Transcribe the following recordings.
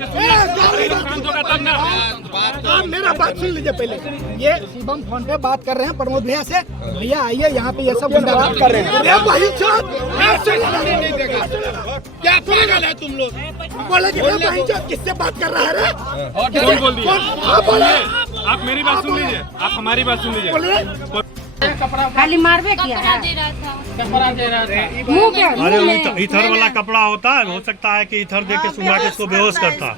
आप मेरा बात सुन लीजिए पहले। ये शिवम फोन पे बात कर रहे हैं प्रमोद भैया से, भैया आइए यहाँ पे ये सब बात कर रहे हैं। क्या पागल है तुम लोग? बोले कि भाई किससे बात कर रहा है रे? कौन बोल दिया? आप मेरी बात सुन लीजिए, आप हमारी बात सुन लीजिए। खाली मारवे किया कपड़ा दे रहा था। मुंह क्या? अरे इथर वाला कपड़ा होता है, हो सकता है कि इथर दे के सुना के इसको बेहोश करता।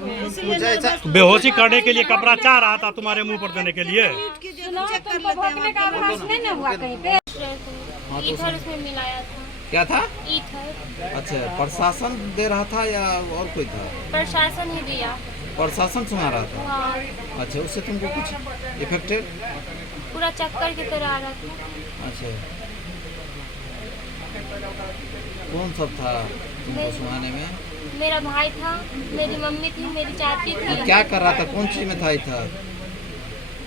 बेहोशी करने के लिए कपड़ा चाह रहा था तुम्हारे मुंह पर देने के लिए। तुमको भोंकने का आभास नहीं ना हुआ कहीं पे? ईथर उसमें मिलाया था। क्या था? ईथर अच्छा, प्रशासन दे रहा था या और कोई था? प्रशासन ही दिया। प्रशासन सुना रहा था? हाँ, अच्छा, उससे तुमको कुछ इफेक्टेड? पूरा चक्कर की तरह आ रहा था। अच्छा, कौन सब था तुमको सुनाने में? मेरा भाई था, मेरी मम्मी थी, मेरी चाची थी। क्या कर रहा था? कौन चीज में था इधर?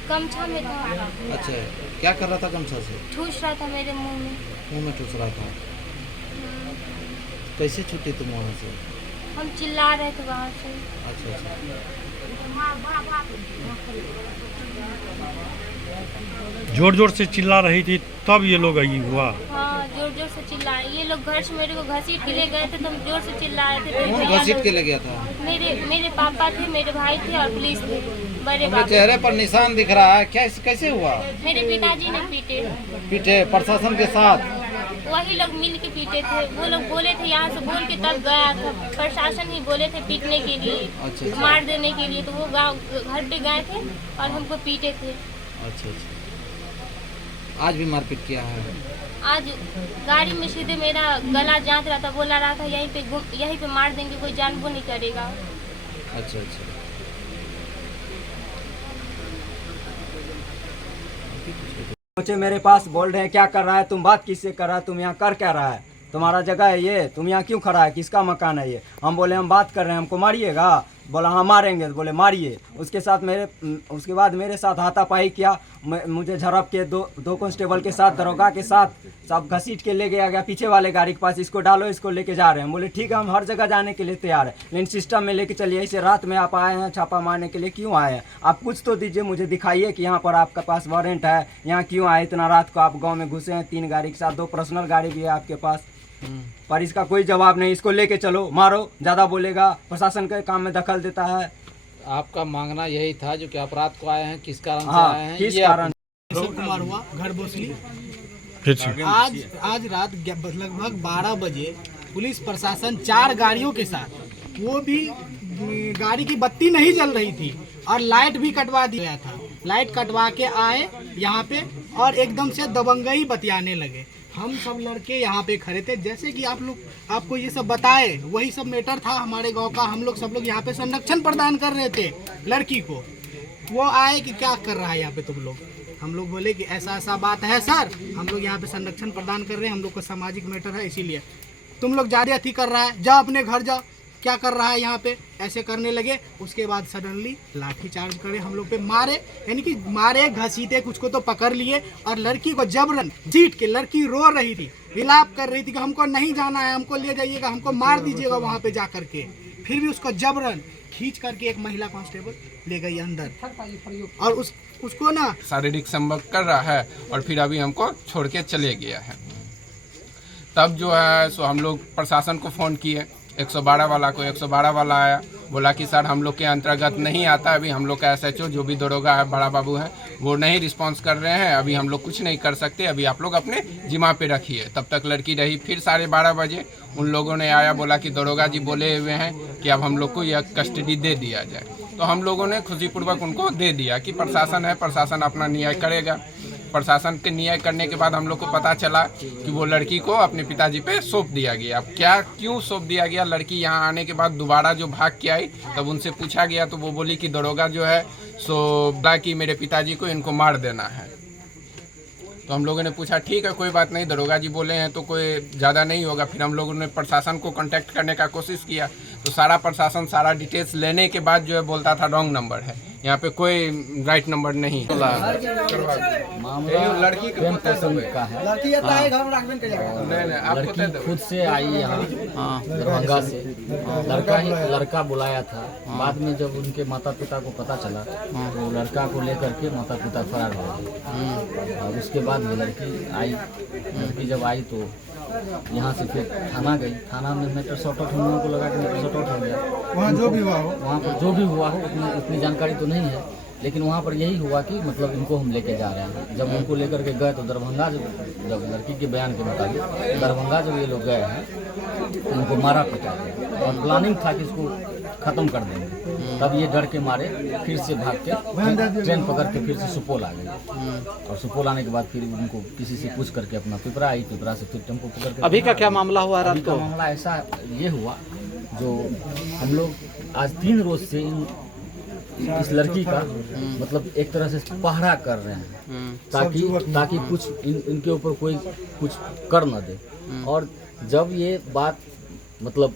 गमछा में था। अच्छा, क्या कर रहा था गमछा से? ठूस रहा था मेरे मुंह में। मुंह में ठूस रहा था। कैसे छूटी तुम वहाँ से? हम चिल्ला रहे थे वहाँ से। अच्छा अच्छा, जोर जोर से चिल्ला रही थी तब ये लोग आई हुआ। हाँ, जोर जोर से चिल्लाए। ये लोग घर से मेरे को घसीट के ले गए थे, तो हम जोर से चिल्लाए थे। तो कौन भैया घसीट लोग- के ले गया था? मेरे पापा थे, मेरे भाई थे और पुलिस थे, बड़े मेरे बाबू। चेहरे पर निशान दिख रहा है, क्या कैसे हुआ? मेरे पिताजी ने पीटे। पीछे प्रशासन के साथ? वही लोग मिल के पीटे थे। वो लोग बोले थे यहाँ से बोल के तब गया था। प्रशासन ही बोले थे पीटने के लिए, अच्छा अच्छा, मार देने के लिए। तो वो गाँव घर पे गए थे और हमको पीटे थे। अच्छा अच्छा। आज भी मारपीट किया है? आज गाड़ी में सीधे मेरा गला जांच रहा था, बोला रहा था यहीं पे मार देंगे, कोई जानबूझ नहीं करेगा। अच्छा अच्छा, बच्चे मेरे पास बोल रहे हैं क्या कर रहा है, तुम बात किससे कर रहा है, तुम यहाँ कर क्या रहा है, तुम्हारा जगह है ये, तुम यहाँ क्यों खड़ा है, किसका मकान है ये? हम बोले हम बात कर रहे हैं, हमको मारिएगा? बोला हाँ मारेंगे। तो बोले मारिए। उसके बाद मेरे साथ हाथापाई किया। मुझे झड़प के दो कांस्टेबल के साथ, दरोगा के साथ सब घसीट के ले गया पीछे वाले गाड़ी के पास। इसको डालो, इसको लेके जा रहे हैं। बोले ठीक है, हम हर जगह जाने के लिए तैयार है, लेकिन सिस्टम में लेके चलिए। ऐसे रात में आप आए हैं छापा मारने के लिए, क्यों आए हैं? आप कुछ तो दीजिए, मुझे दिखाइए कि यहाँ पर आपके पास वारंट है, यहाँ क्यों आए इतना रात को? आप गाँव में घुसे हैं 3 गाड़ी के साथ, 2 पर्सनल गाड़ी भी है आपके पास, पर इसका कोई जवाब नहीं। इसको लेके चलो, मारो, ज़्यादा बोलेगा प्रशासन के काम में दखल देता है। आपका मांगना यही था जो कि अपराध को आए हैं, किस कारण से हाँ, आए हैं? किस ये कारण? कुमार हुआ, घर भोसली। अच्छा, आज रात लगभग 12 बजे पुलिस प्रशासन 4 गाड़ियों के साथ, वो भी गाड़ी की बत्ती नहीं जल रही थी और लाइट भी कटवा दिया था। लाइट कटवा के आए यहाँ पे और एकदम से दबंगई बतियाने लगे। हम सब लड़के यहाँ पे खड़े थे, जैसे कि आपको ये सब बताए वही सब मैटर था हमारे गांव का। हम लोग सब लोग यहाँ पे संरक्षण प्रदान कर रहे थे लड़की को। वो आए कि क्या कर रहा है यहाँ पे तुम लोग? हम लोग बोले कि ऐसा ऐसा बात है सर, हम लोग यहाँ पे संरक्षण प्रदान कर रहे हैं, हम लोग का सामाजिक मैटर है, इसीलिए तुम लोग ज़्यादा अथी कर रहा है, जाओ अपने घर जाओ, क्या कर रहा है यहाँ पे, ऐसे करने लगे। उसके बाद सडनली लाठी चार्ज करे, हम लोग पे मारे, यानी कि मारे, घसीटे, कुछ को तो पकड़ लिए और लड़की को जबरन जीत के, लड़की रो रही थी, विलाप कर रही थी कि हमको नहीं जाना है, हमको ले जाइएगा, हमको मार दीजिएगा वहाँ पे जा करके। फिर भी उसको जबरन खींच करके एक महिला कांस्टेबल ले गई अंदर और उसको ना शारीरिक संपर्क कर रहा है और फिर अभी हमको छोड़ के चले गया है। तब जो है सो हम लोग प्रशासन को फ़ोन किए, 112 वाला को। 112 वाला आया, बोला कि सर हम लोग के अंतर्गत नहीं आता, अभी हम लोग का SHO जो भी दरोगा है, बड़ा बाबू है, वो नहीं रिस्पॉन्स कर रहे हैं, अभी हम लोग कुछ नहीं कर सकते, अभी आप लोग अपने जिम्मा पे रखिए। तब तक लड़की रही। फिर 12:30 बजे उन लोगों ने आया, बोला कि दरोगा जी बोले हुए हैं कि अब हम लोग को यह कस्टडी दे दिया जाए। तो हम लोगों ने खुशीपूर्वक उनको दे दिया कि प्रशासन है, प्रशासन अपना न्याय करेगा। प्रशासन के न्याय करने के बाद हम लोग को पता चला कि वो लड़की को अपने पिताजी पे सौंप दिया गया। अब क्या क्यों सौंप दिया गया? लड़की यहाँ आने के बाद दोबारा जो भाग के आई, तब उनसे पूछा गया तो वो बोली कि दरोगा जो है सो बोला कि मेरे पिताजी को इनको मार देना है। तो हम लोगों ने पूछा ठीक है कोई बात नहीं, दरोगा जी बोले हैं तो कोई ज़्यादा नहीं होगा। फिर हम लोगों ने प्रशासन को कांटेक्ट करने का कोशिश किया, तो सारा प्रशासन सारा डिटेल्स लेने के बाद जो है बोलता था रॉन्ग नंबर है, यहाँ पे कोई राइट नंबर नहीं है। लड़की प्रेम पसंद का है। नहीं आपको लड़की खुद से आई यहाँ दरभंगा से। लड़का बुलाया था। बाद में जब उनके माता पिता को पता चला तो लड़का को लेकर के माता पिता फरार हो गए। और उसके बाद में लड़की आई। लड़की जब आई तो यहाँ से फिर थाना गई। थाना में मैटर सॉर्ट आउट होने को लगा कि मैटर सॉर्ट आउट हो गया। वहाँ जो भी हुआ हो उतनी जानकारी तो नहीं है, लेकिन वहाँ पर यही हुआ कि मतलब इनको हम लेके जा रहे हैं। जब उनको लेकर के गए तो दरभंगा जब लड़की के बयान के मुताबिक दरभंगा जब ये लोग गए हैं तो उनको मारा पीटा गया और प्लानिंग था कि इसको ख़त्म कर देंगे। तब ये डर के मारे फिर से भाग के ट्रेन पकड़ के फिर से सुपौल आ गए। और सुपौल आने के बाद फिर उनको किसी से पूछ करके अपना पिपरा आई। पिपरा से फिर टेम्पो पकड़ के। अभी का क्या मामला हुआ? रात का मामला ऐसा ये हुआ जो हम लोग आज 3 रोज से इस लड़की का मतलब एक तरह से पहरा कर रहे हैं ताकि कुछ इनके ऊपर कोई कुछ कर न दे। और जब ये बात मतलब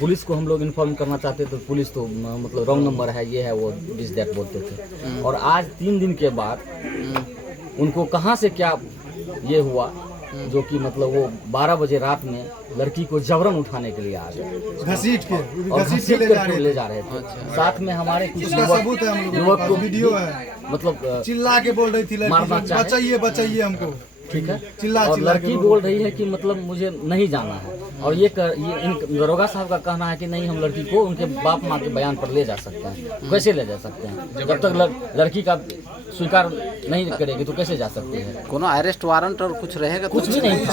पुलिस को हम लोग इन्फॉर्म करना चाहते तो पुलिस तो मतलब रॉन्ग नंबर है, ये है वो दिस दैट बोलते थे। और आज 3 दिन के बाद उनको कहाँ से क्या ये हुआ जो कि मतलब वो 12 बजे रात में लड़की को जबरन उठाने के लिए आ गए, घसीट के ले जा रहे थे। साथ में हमारे कुछ युवक को वीडियो है मतलब चिल्ला के बोल रही थी लड़की बचाइए हमको। ठीक है। और लड़की बोल रही है कि मतलब मुझे नहीं जाना है। और ये इन दरोगा साहब का कहना है कि नहीं, हम लड़की को उनके बाप माँ के बयान पर ले जा सकते हैं। कैसे ले जा सकते हैं? जब तक लड़की का स्वीकार नहीं करेगी तो कैसे जा सकते हैं? कोनो अरेस्ट वारंट और कुछ रहेगा? कुछ भी नहीं था।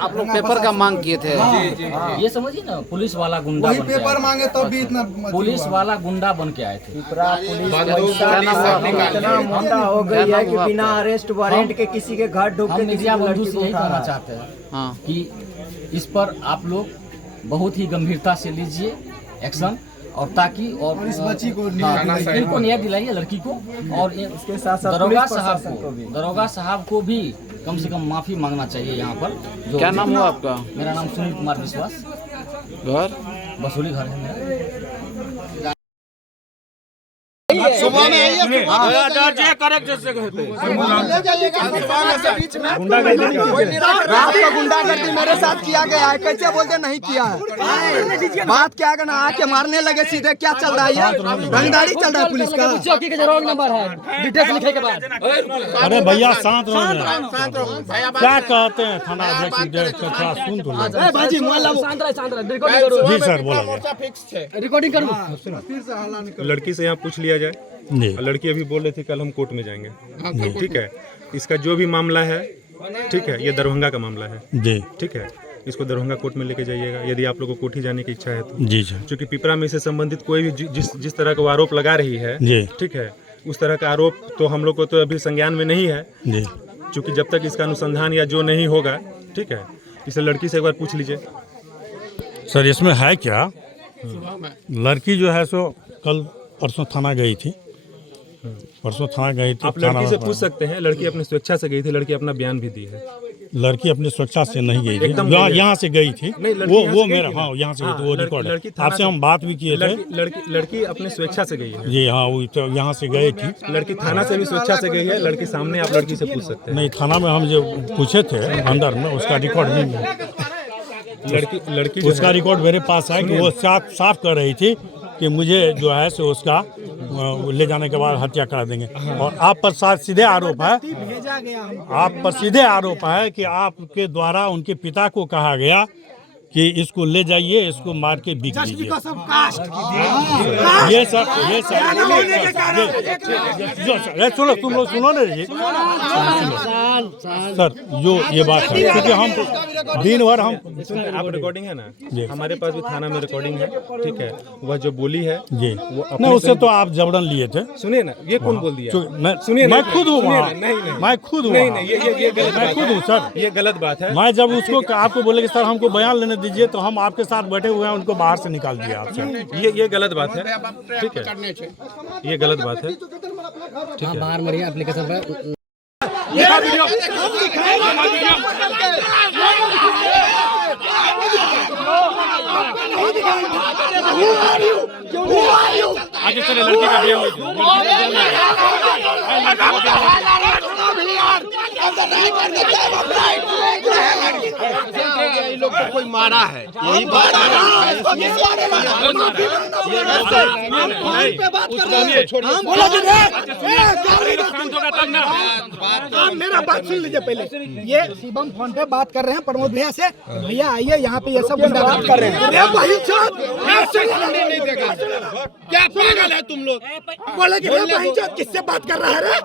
आप लोग पेपर का मांग किए थे। ये समझिए ना, पुलिस वाला गुंडा बन के पेपर मांगे तब भी इतना पुलिस वाला गुंडा बन के आए थे। इतना मोटा हो गई है कि बिना अरेस्ट वारंट के किसी के घर ढुक के मीडिया बंधु से यही कहना चाहते हैं कि इस पर आप लोग बहुत ही गंभीरता से लीजिए एक्शन, और ताकि और इस बच्ची को इनको न्याय दिलाइए लड़की को। और उसके साथ दरोगा साहब को भी कम से कम माफी मांगना चाहिए यहाँ पर। क्या नाम हुआ आपका? मेरा नाम सुनील कुमार विश्वास। घर बसोली घर है मेरा। सुबह में रात को गुंडागर्दी मेरे साथ किया गया है। कैसे बोलते नहीं किया है? बात क्या करना, आके मारने लगे सीधे। क्या चल रहा है? ये रंगदारी चल रहा है पुलिस का। चौकी के रॉन्ग नंबर है डिटेल्स लिखे के बाद। अरे भैया शांत रहो। क्या कहते हैं थाना अध्यक्ष थोड़ा सुन तो लो। भाजी मोहल्ला शांत रहे रिकॉर्डिंग करो। जी सर बोला रिकॉर्डिंग करो। लड़की से यहाँ पूछ लिया जाए। लड़की अभी बोल रही थी कल हम कोर्ट में जाएंगे। ठीक है, इसका जो भी मामला है, ठीक है, ये दरभंगा का मामला है जी। ठीक है, इसको दरभंगा कोर्ट में लेके जाइएगा यदि आप लोगों को कोठी जाने की इच्छा है तो। जी सर। क्योंकि पिपरा में से संबंधित कोई भी जिस तरह का आरोप लगा रही है जी, ठीक है, उस तरह का आरोप तो हम लोग को तो अभी संज्ञान में नहीं है जी। क्योंकि जब तक इसका अनुसंधान या जो नहीं होगा, ठीक है, इसे लड़की से एक बार पूछ लीजिए। सर इसमें है क्या, लड़की जो है सो कल परसों थाना गई थी। आप लड़की से पूछ सकते हैं। लड़की अपनी स्वेच्छा से गई थी। लड़की अपना बयान भी दी है। लड़की अपनी स्वेच्छा से नहीं गई थी, यहाँ से गई थी। वो मेरा हाँ यहाँ से गई थी, वो रिकॉर्ड है। आपसे हम बात भी किए थे। लड़की अपनी स्वेच्छा से गई है जी। हाँ वो तो यहाँ से गई थी। लड़की थाना से भी स्वेच्छा से गई है। लड़की सामने, आप लड़की से पूछ सकते हैं। नहीं, थाना में हम जो पूछे थे अंदर में उसका रिकॉर्ड नहीं है। लड़की उसका रिकॉर्ड मेरे पास है कि वो साफ कर रही थी कि मुझे जो है सो उसका ले जाने के बाद हत्या करा देंगे। और आप पर सीधे आरोप है, आप पर सीधे आरोप है कि आपके द्वारा उनके पिता को कहा गया कि इसको ले जाइए, इसको मार के बिक दीजिए। ये सर सुनो तुम लोग सुनो ना जी सर, जो ये बात है क्योंकि हम दिन भर हम आप रिकॉर्डिंग है ना, हमारे पास भी थाना में रिकॉर्डिंग है। ठीक है, वह जो बोली है जी, नहीं उससे तो आप जबरन लिए थे। सुनिए ना, ये कौन बोल दिया? सुनिए, मैं खुद हूँ वहाँ। मैं खुद हूँ, मैं खुद हूँ सर। ये गलत बात है। मैं जब उसको आपको बोले कि सर हमको बयान लेने दीजिए, तो हम आपके साथ बैठे हुए हैं, उनको बाहर से निकाल दिया आपसे। ये गलत बात है। ठीक है, ये गलत बात है। ठीक है, बाहर मरिए एप्लीकेशन पे। क्यों लीजिए, चले लड़की का ब्याह लोग को कोई मारा है, यही बात मेरा बात सुन लीजिए पहले। ये शिवम फोन पे बात कर रहे हैं प्रमोद भैया से, भैया आइए यहाँ पे ये सब बात कर रहे हैं। क्या पागल है तुम लोग? बोले कि किससे बात कर रहा है रे?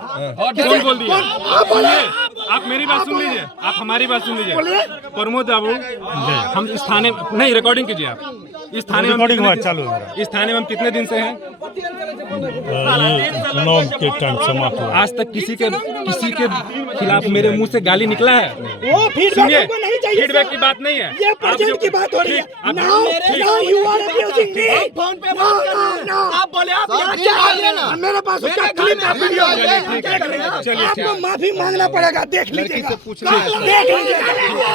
कौन बोल दिया? आप मेरी बात सुन लीजिए, आप हमारी बात सुन लीजिए। प्रमोद बाबू, हम इस थाने नहीं, रिकॉर्डिंग कीजिए आप। इस थाने में चालू इस थाने में हम कितने दिन से हैं? चुनाव के टाइम समाप्त हुआ। आज तक किसी के खिलाफ मेरे मुंह से गाली निकला है? वो सुनिए, फीडबैक की बात नहीं है, ये प्रेजेंट की बात हो रही है। Now you are abusing me. Phone पे बात कर रहे हैं। आप बोले आप यहाँ क्या कर रहे हैं? मेरे पास उसका क्लिप है, वीडियो है। आपको माफी मांगना पड़ेगा, देख लीजिएगा।